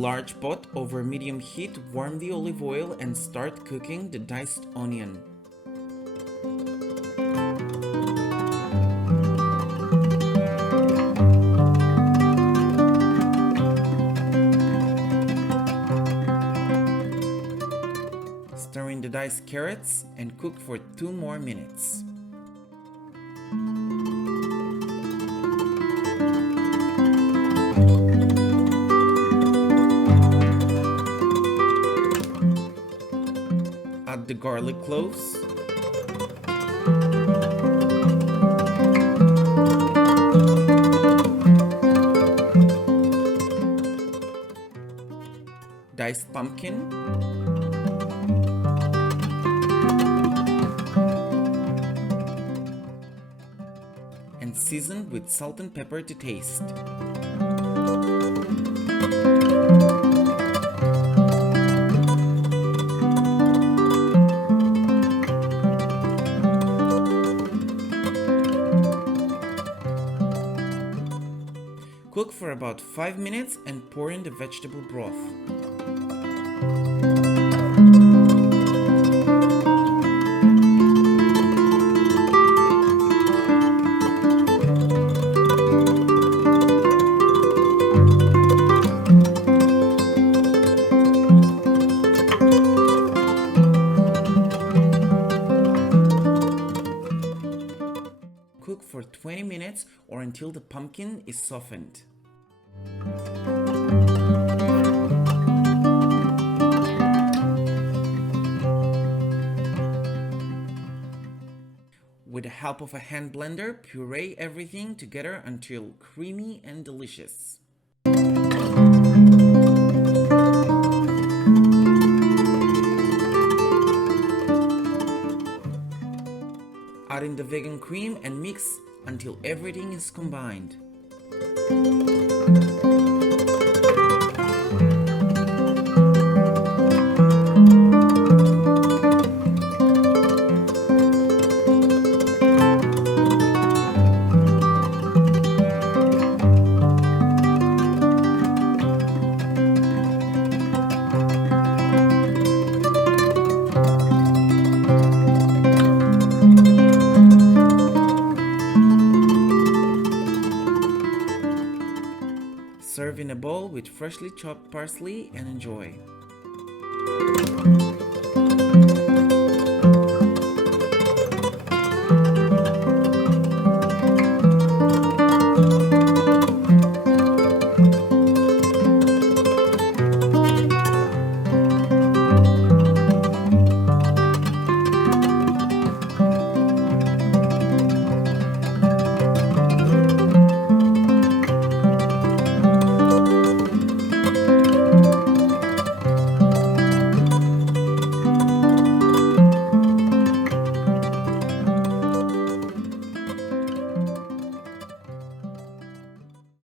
large pot over medium heat, warm the olive oil and start cooking the diced onion. Stir in the diced carrots and cook for 2 more minutes. Add the garlic cloves, diced pumpkin, and season with salt and pepper to taste. Cook for about 5 minutes and pour in the vegetable broth. Cook for 20 minutes or until the pumpkin is softened. With the help of a hand blender, puree everything together until creamy and delicious. Add in the vegan cream and mix until everything is combined. Serve in a bowl with freshly chopped parsley and enjoy.